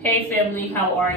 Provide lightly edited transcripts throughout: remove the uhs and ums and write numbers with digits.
Hey family, how are you?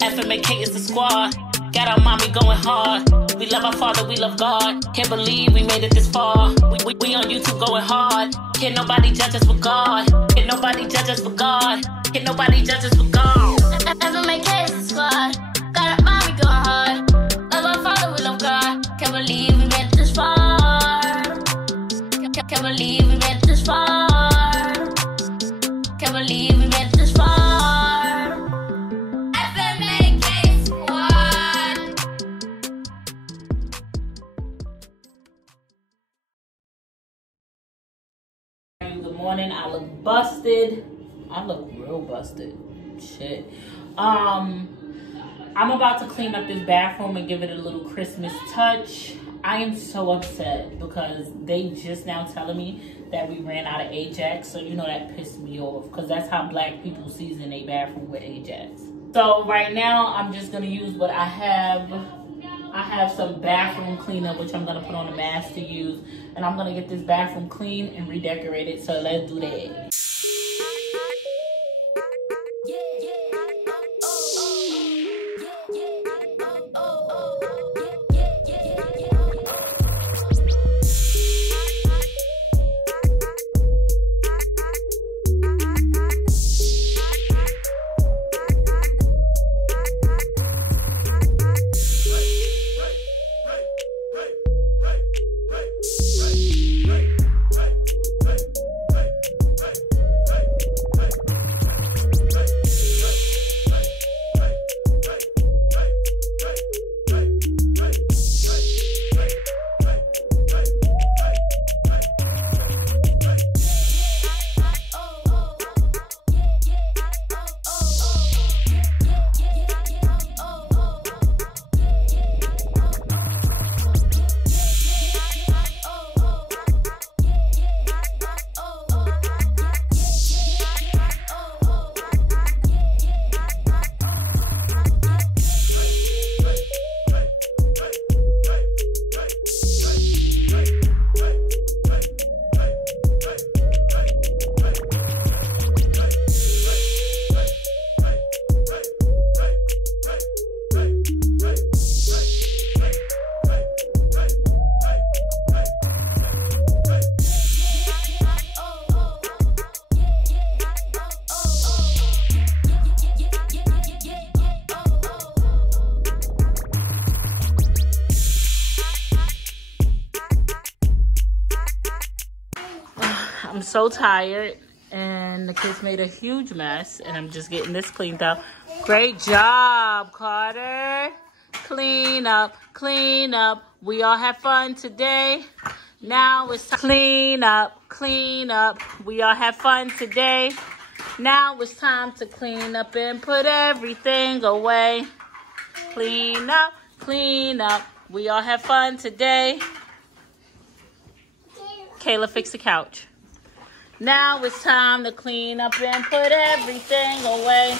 FMAK is the squad. Got our mommy going hard. We love our father, we love God. Can't believe we made it this far. We on YouTube going hard. Can't nobody judge us but God. Can't nobody judge us but God. Can't nobody judge us but God. FMAK is the squad. Got our mommy going hard. Love our father, we love God. Can't believe we made it this far. Can't believe we made it this far. Can't believe we made it this far. FMAK squad. Good morning. I look busted. I look real busted. Shit. I'm about to clean up this bathroom and give it a little Christmas touch. I am so upset because they just now telling me that we ran out of Ajax. So you know that pissed me off because that's how black people season a bathroom with Ajax. So right now I'm just gonna use what I have. I have some bathroom cleanup which I'm gonna put on a mask to use, and I'm gonna get this bathroom clean and redecorate it. So let's do that. I'm so tired and the kids made a huge mess and I'm just getting this cleaned up. Great job, Karter. Clean up, clean up. We all have fun today. Now it's time. Clean up, clean up. We all have fun today. Now it's time to clean up and put everything away. Clean up, clean up. We all have fun today. Kayla, fix the couch. Now it's time to clean up and put everything away.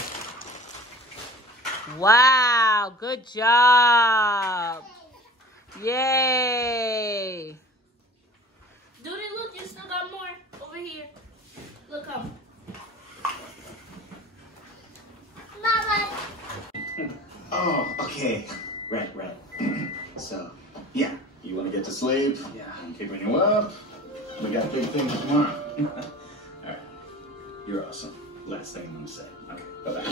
Wow, good job. Yay. Dude, look, you still got more over here. Look up. Mama. Oh, okay. Right. So, yeah, you want to get to sleep? Yeah. I'm keeping you up. We got big things tomorrow. All right. You're awesome. Last thing I'm going to say. Okay, bye-bye.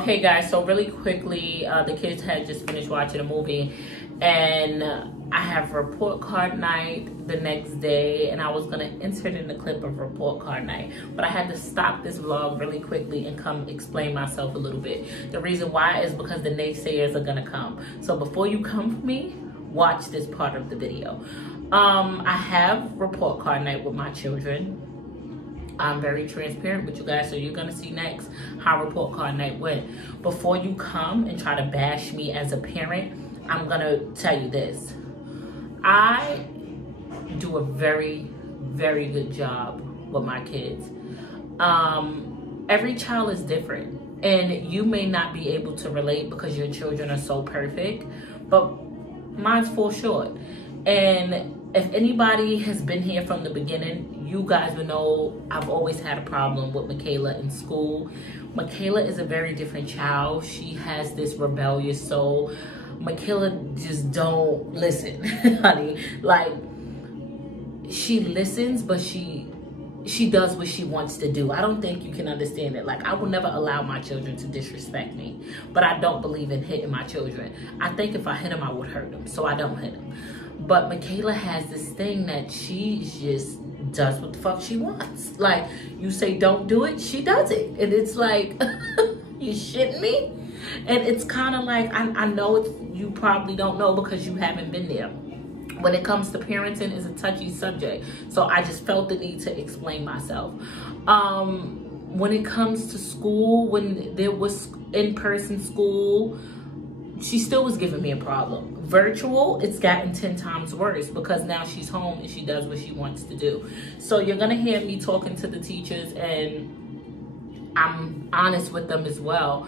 Okay, guys, so really quickly, the kids had just finished watching a movie, and I have report card night the next day, and I was going to insert in the clip of report card night, but I had to stop this vlog really quickly and come explain myself a little bit. The reason why is because the naysayers are going to come. So before you come for me, watch this part of the video. I have report card night with my children. I'm very transparent with you guys, so you're gonna see next how report card night went. Before you come and try to bash me as a parent, I'm gonna tell you this. I do a very, very good job with my kids. Every child is different, And you may not be able to relate because your children are so perfect, but mine's fall short. And if anybody has been here from the beginning, you guys will know I've always had a problem with Makayla in school. Makayla is a very different child. She has this rebellious soul. Makayla just don't listen, honey. Like, she listens, but she does what she wants to do. I don't think you can understand it. Like, I will never allow my children to disrespect me, but I don't believe in hitting my children. I think if I hit them, I would hurt them, so I don't hit them. But Makayla has this thing that she just does what the fuck she wants. Like, you say don't do it, she does it. And it's like, you shitting me? And it's kind of like, I know it's, you probably don't know because you haven't been there. When it comes to parenting, it's a touchy subject. So I just felt the need to explain myself. When it comes to school, when there was in-person school, she still was giving me a problem. Virtual, it's gotten 10 times worse because now she's home and she does what she wants to do. So you're gonna hear me talking to the teachers, and I'm honest with them as well.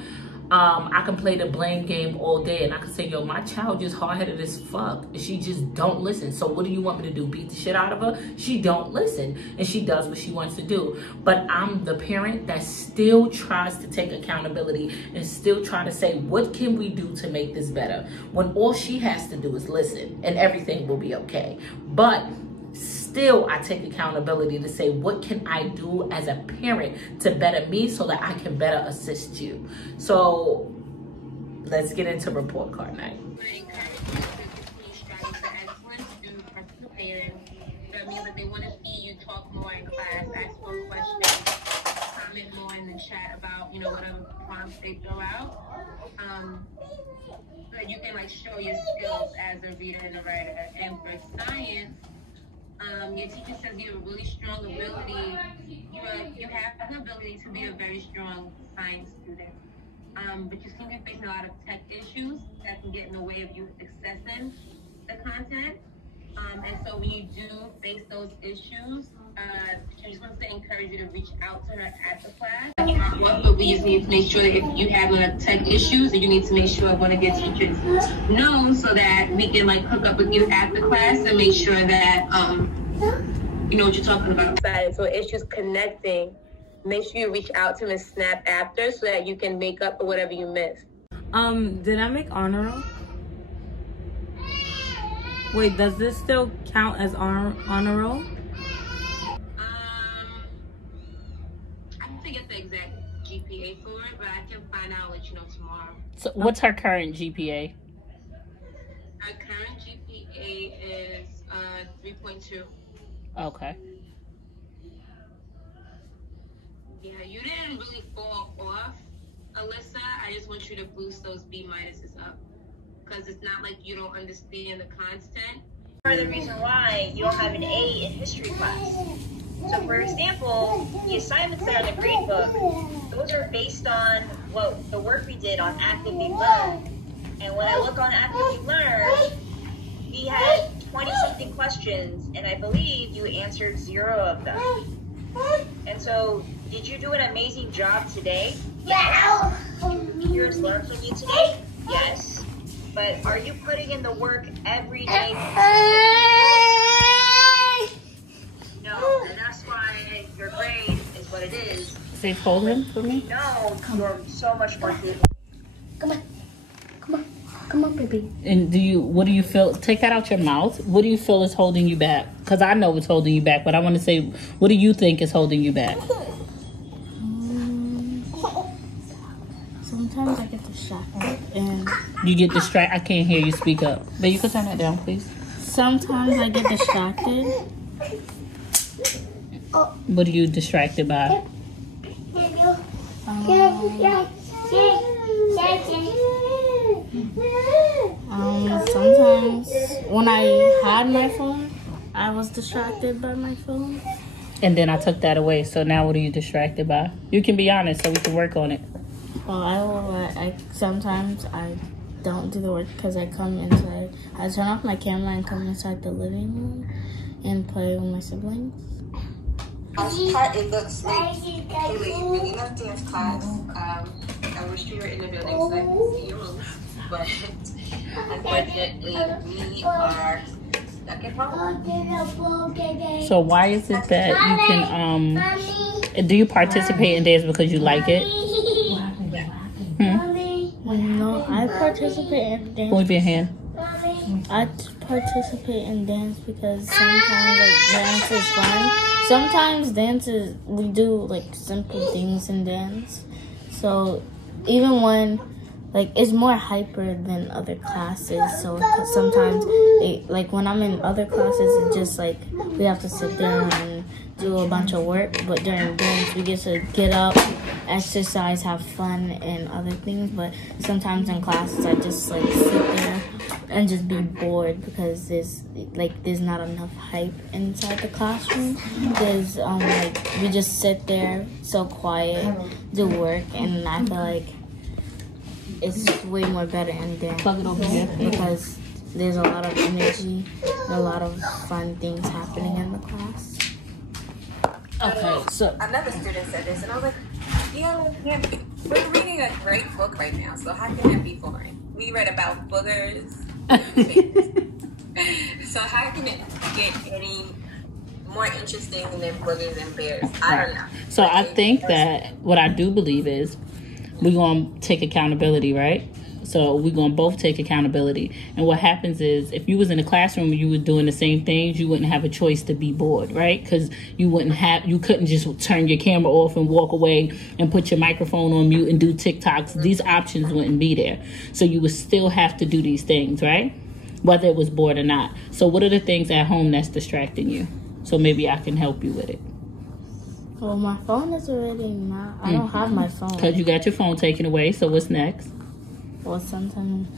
I can play the blame game all day, and I can say, yo, my child just hard-headed as fuck. She just don't listen. So what do you want me to do? Beat the shit out of her? She don't listen, and she does what she wants to do. But I'm the parent that still tries to take accountability and still try to say, what can we do to make this better? When all she has to do is listen, and everything will be okay. But still, I take accountability to say, what can I do as a parent to better me so that I can better assist you? So let's get into report card night. That means that they want to see you talk more in class, ask more questions, comment more in the chat about, you know, whatever prompts they throw out. So that you can like show your skills as a reader and a writer. And for science, your teacher says you have a really strong ability. You have the ability to be a very strong science student. But you seem to be facing a lot of tech issues that can get in the way of you accessing the content. And so when you do face those issues, she just wants to encourage you to reach out to her at the class. But we just need to make sure that if you have tech issues, you need to make sure one of your teachers know so that we can like hook up with you at the class and make sure that you know what you're talking about. So issues connecting, make sure you reach out to Miss Snap after so that you can make up for whatever you missed. Did I make honor roll? Wait, does this still count as honor roll? I can get the exact GPA for it, but I can find out and let you know tomorrow. So what's her current GPA? Her current GPA is 3.2. Okay. Yeah, you didn't really fall off, Alyssa. I just want you to boost those B minuses up. Because it's not like you don't understand the content. Part of the reason why you don't have an A in history class. So for example, the assignments that are in the grade book, those are based on what the work we did on actively learn. And when I look on actively learn, we had 20-something questions, and I believe you answered 0 of them. And so, did you do an amazing job today? Yes. Did yours learn from you today? Yes. But are you putting in the work every day? No, and that's why your grade is what it is. Say hold him for me. No, you're so much more capable. Come on. Come on. Come on, baby. And what do you feel? Take that out your mouth. What do you feel is holding you back? Because I know it's holding you back, but I want to say, what do you think is holding you back? Sometimes I get distracted and... You get distracted? I can't hear you speak up. But you can turn that down, please. Sometimes I get distracted. What are you distracted by? Sometimes when I had my phone, I was distracted by my phone. And then I took that away. So now what are you distracted by? You can be honest so we can work on it. Well, sometimes I don't do the work because I come inside. I turn off my camera and come inside the living room and play with my siblings. Last part, it looks like Makayla, you really love dance class. I wish you were in the building so I could see your moves. But unfortunately, we are stuck at home. So why is it that you can do you participate in dance because you like it? No, I participate in dance. Wave your hand. I participate in dance because sometimes like dance is fun. Sometimes we do like simple things in dance. So even when like it's more hyper than other classes. So sometimes like when I'm in other classes, it's just like we have to sit there and do a bunch of work. But during dance, we get to get up, exercise, have fun, and other things. But sometimes in classes, I just like sit there and just be bored because there's not enough hype inside the classroom. There's like we just sit there so quiet, do work, and I feel like it's way more better in dance because there's a lot of energy and a lot of fun things happening in the class. Okay, so another student said this, and I was like, yeah, we're reading a great book right now, so how can that be boring? We read about boogers. So how can it get any more interesting than boogers and bears? I don't know. So I think that what I do believe is we're going to take accountability, right? So we're going to both take accountability. And what happens is if you was in a classroom and you were doing the same things, you wouldn't have a choice to be bored, right? Because you couldn't just turn your camera off and walk away and put your microphone on mute and do TikToks. These options wouldn't be there. So you would still have to do these things, right? Whether it was bored or not. So what are the things at home that's distracting you? So maybe I can help you with it. Well, my phone is already not. I don't have my phone. Because you got your phone taken away. So what's next? Well, sometimes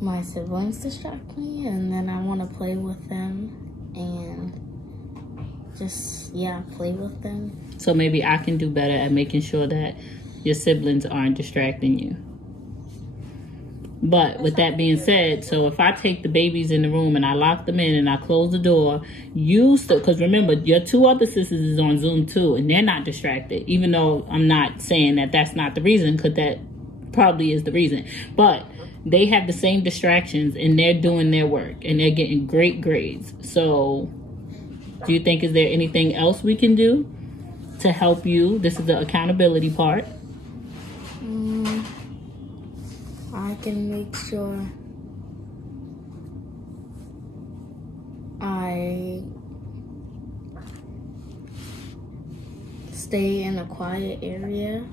my siblings distract me, and then I want to play with them and just, play with them. So maybe I can do better at making sure that your siblings aren't distracting you. But with that being said, so if I take the babies in the room and I lock them in and I close the door, you still, because remember, your two other sisters is on Zoom too, and they're not distracted, even though I'm not saying that that's not the reason, because that probably is the reason. But they have the same distractions and they're doing their work and they're getting great grades. So do you think, is there anything else we can do to help you? This is the accountability part. I can make sure I stay in a quiet area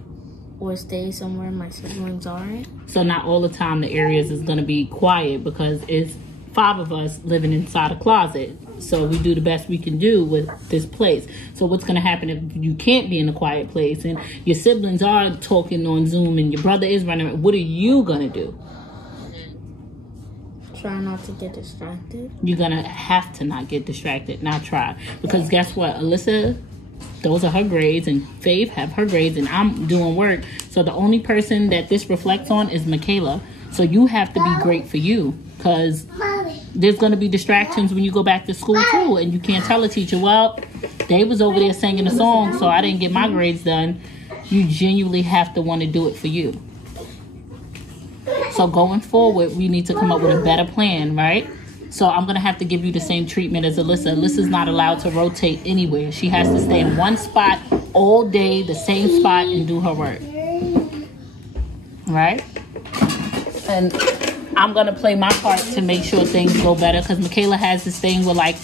or stay somewhere my siblings aren't. So not all the time the areas is going to be quiet because it's 5 of us living inside a closet. So we do the best we can do with this place. So what's going to happen if you can't be in a quiet place and your siblings are talking on Zoom and your brother is running? What are you going to do? Try not to get distracted. You're going to have to not get distracted. Not try. Because guess what? Alyssa, those are her grades, and Faith have her grades, and I'm doing work. So the only person that this reflects on is Makayla. So you have to be great for you, because there's going to be distractions when you go back to school too, and you can't tell a teacher, well, they was over there singing a song, so I didn't get my grades done. You genuinely have to want to do it for you. So going forward, we need to come up with a better plan, right? So I'm going to have to give you the same treatment as Alyssa. Alyssa's not allowed to rotate anywhere. She has to stay in one spot all day, the same spot, and do her work. Right? And I'm going to play my part to make sure things go better, because Makayla has this thing where, like,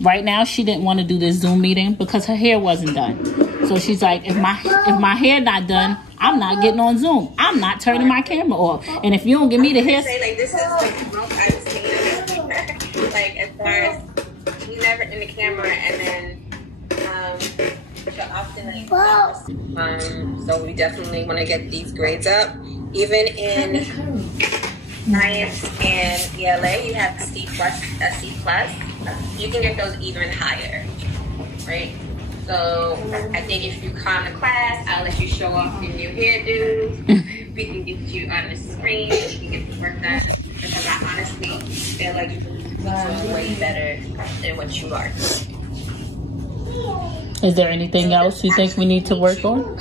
right now she didn't want to do this Zoom meeting because her hair wasn't done. So she's like, if my hair not done, I'm not getting on Zoom. I'm not turning my camera off. And if you don't give me the hair... Say, like, this is like the most I've seen of it. Like, as far as you never in the camera, and then you're often like... so we definitely want to get these grades up. Even in science and ELA, you have C+, a C+. You can get those even higher, right? So I think if you come to class, I'll let you show off your new hairdo. We can get you on the screen, and you can get the work done. Because I honestly feel like you're way better than what you are. Is there anything else you think we need to work on?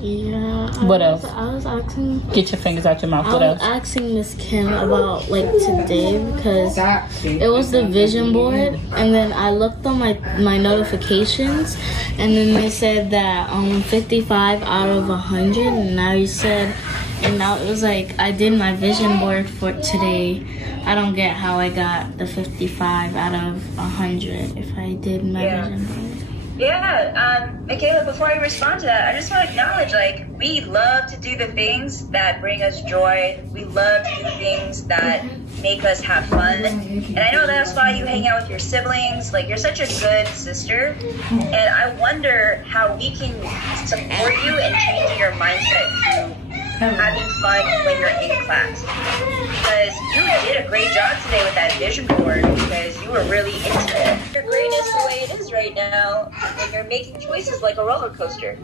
Yeah. What else? I was asking. Get your fingers out your mouth. What else? I was asking Miss Kim about like today because it was the vision board, and then I looked on my notifications, and then they said that 55 out of 100, and now you said, and now it was like I did my vision board for today. I don't get how I got the 55 out of 100 if I did my vision board. Yeah, Makayla, before I respond to that, I just want to acknowledge, like, we love to do the things that bring us joy. We love to do the things that make us have fun. And I know that's why you hang out with your siblings. Like, you're such a good sister. And I wonder how we can support you in changing your mindset to having fun when you're in class. Because you did a great job today with that vision board because you were really into it. Your greatness the way it is right now, and you're making choices like a roller coaster.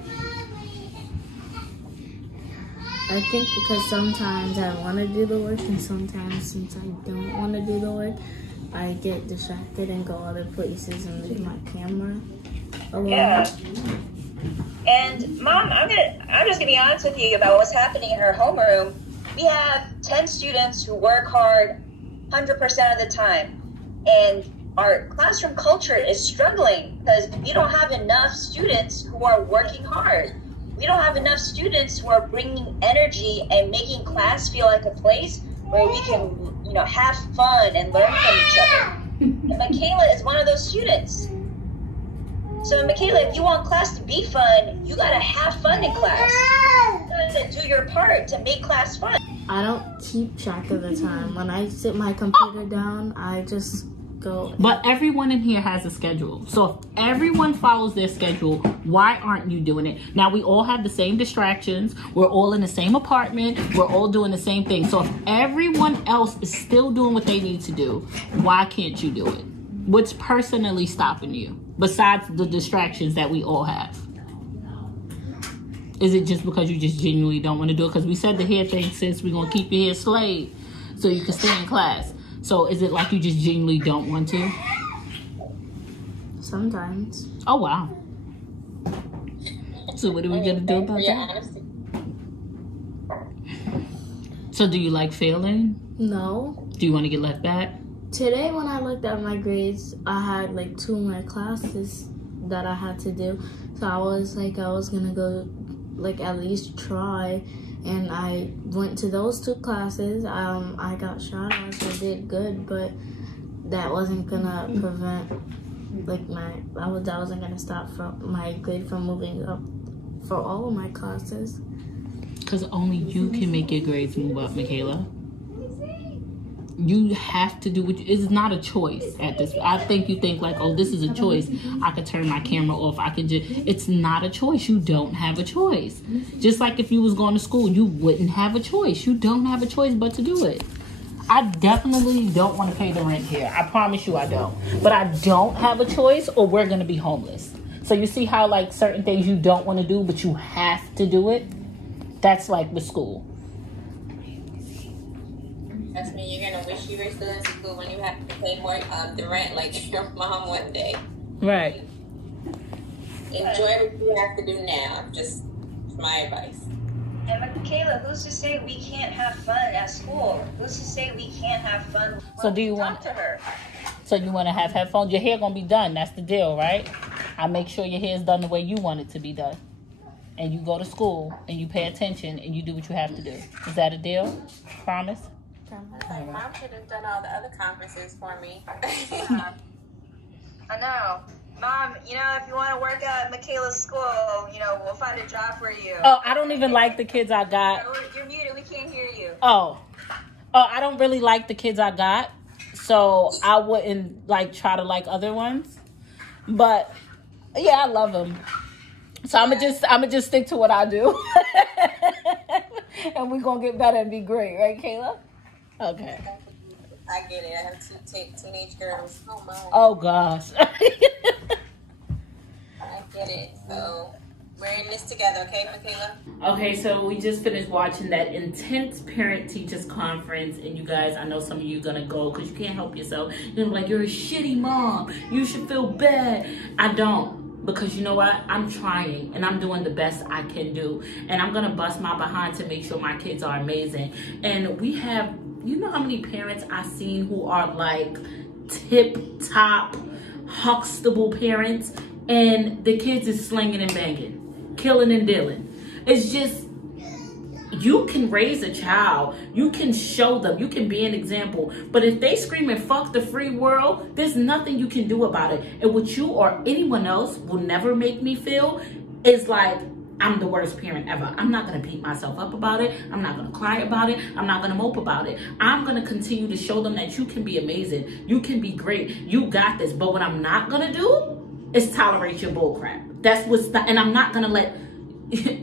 I think because sometimes I want to do the work, and sometimes since I don't want to do the work, I get distracted and go other places and leave my camera alone. Yeah. And Mom, I'm just gonna be honest with you about what's happening in her homeroom. We have 10 students who work hard 100% of the time, and our classroom culture is struggling because we don't have enough students who are working hard. We don't have enough students who are bringing energy and making class feel like a place where we can, have fun and learn from each other. And Makayla is one of those students. So, Makayla, if you want class to be fun, you gotta have fun in class. You gotta do your part to make class fun. I don't keep track of the time. When I sit my computer down, I just go. But everyone in here has a schedule. So if everyone follows their schedule, why aren't you doing it? Now, we all have the same distractions. We're all in the same apartment. We're all doing the same thing. So if everyone else is still doing what they need to do, why can't you do it? What's personally stopping you besides the distractions that we all have? Is it just because you just genuinely don't want to do it? Because we said the hair thing, sis, we're going to keep your hair slayed so you can stay in class. So is it like you just genuinely don't want to? Sometimes. Oh, wow. So what are we going to do about that? So do you like failing? No. Do you want to get left back? Today when I looked at my grades, I had like 2 more classes that I had to do. So I was going to go like at least try, and I went to those 2 classes. I got shot out, so I did good, but that wasn't gonna prevent like that wasn't gonna stop my grade from moving up for all of my classes. Because only you can make your grades move up, Makayla. You have to do it's not a choice at this. I think you think like, oh, this is a choice. I could turn my camera off. It's not a choice. You don't have a choice. Just like if you was going to school, you wouldn't have a choice. You don't have a choice but to do it. I definitely don't want to pay the rent here. I promise you I don't. But I don't have a choice or we're going to be homeless. So you see how like certain things you don't want to do, but you have to do it? That's like with school. Jasmine, you're gonna wish you were still in school when you have to pay more the rent like your mom one day. Right. Enjoy what you have to do now. Just my advice. And Makayla, who's to say we can't have fun at school? Who's to say we can't have fun? So do you talk to her? So you want to have headphones? Your hair gonna be done. That's the deal, right? I make sure your hair is done the way you want it to be done. And you go to school and you pay attention and you do what you have to do. Is that a deal? Promise? My mom should have done all the other conferences for me. I know. Mom, if you want to work at Makayla's school, we'll find a job for you. Oh, I don't even like the kids I got. You're muted. We can't hear you. Oh, I don't really like the kids I got. So I wouldn't try to like other ones. But yeah, I love them. So I'm gonna just stick to what I do. And we're going to get better and be great. Right, Kayla? Okay. I get it. I have 2 teenage girls. Oh, my. Oh, gosh. I get it. So We're in this together, okay, Makayla? Okay, so we just finished watching that intense parent-teachers conference, and you guys, I know some of you are gonna go because you can't help yourself. You're like, you're a shitty mom. You should feel bad. I don't, because you know what? I'm trying, and I'm doing the best I can do, and I'm gonna bust my behind to make sure my kids are amazing. And we have, you know how many parents I've seen who are like tip-top, Huxtable parents, and the kids is slinging and banging, killing and dealing. It's just, you can raise a child, you can show them, you can be an example, but if they scream and fuck the free world, there's nothing you can do about it. And what you or anyone else will never make me feel is like I'm the worst parent ever. I'm not gonna beat myself up about it. I'm not gonna cry about it. I'm not gonna mope about it. I'm gonna continue to show them that you can be amazing, you can be great, you got this. But what I'm not gonna do is tolerate your bullcrap. That's what's and I'm not gonna let,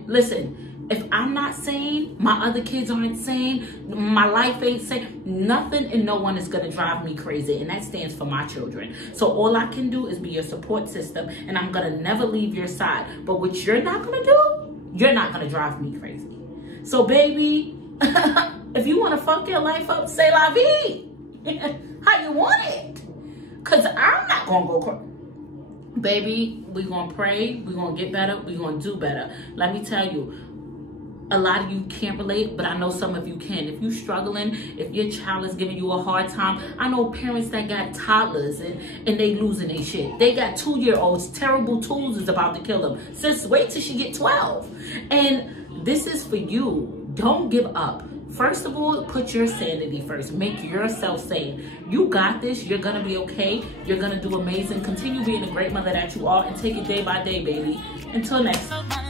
listen, if I'm not sane, my other kids aren't sane, my life ain't sane, nothing and no one is gonna drive me crazy, and that stands for my children. So all I can do is be your support system, and I'm gonna never leave your side. But what you're not gonna do, you're not gonna drive me crazy. So baby, if you wanna fuck your life up, say la vie. How you want it? Cause I'm not gonna go crazy. Baby, we're gonna pray, we're gonna get better, we're gonna do better. Let me tell you, a lot of you can't relate, but I know some of you can. If you're struggling, if your child is giving you a hard time, I know parents that got toddlers and they losing their shit. They got 2-year-olds, terrible tools is about to kill them. Sis, wait till she get 12. And this is for you. Don't give up. First of all, put your sanity first. Make yourself sane. You got this. You're going to be okay. You're going to do amazing. Continue being the great mother that you are, and take it day by day, baby. Until next time.